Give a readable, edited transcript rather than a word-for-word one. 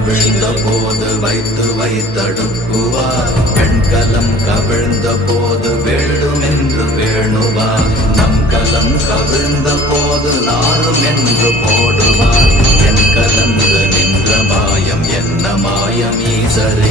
கவிழ்ந்த போது வைத்து வைத்தடுக்குவார். பெண்கலம் கவிழ்ந்த போது வேண்டுமென்று வேணுவார். நம் கலம் கவிழ்ந்த போது நாரும் என்று போடுவார். என் கலந்து நின்ற மாயம் என்ன மாயம் ஈசரே.